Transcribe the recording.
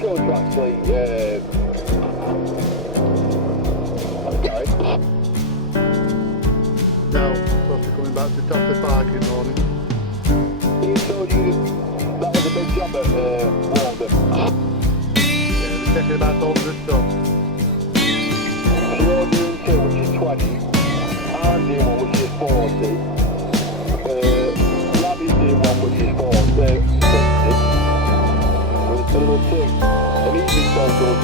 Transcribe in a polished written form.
go to actually, okay. Now, supposed to be coming back to Topley Park in the morning. He told you that was a big job at Walden. Yeah, they're taking about 100 tons. So you're doing 2, which is 20. I'm doing 1, which is 40. Labby's doing 1, which is 40. 60. With another 2. And he's in total,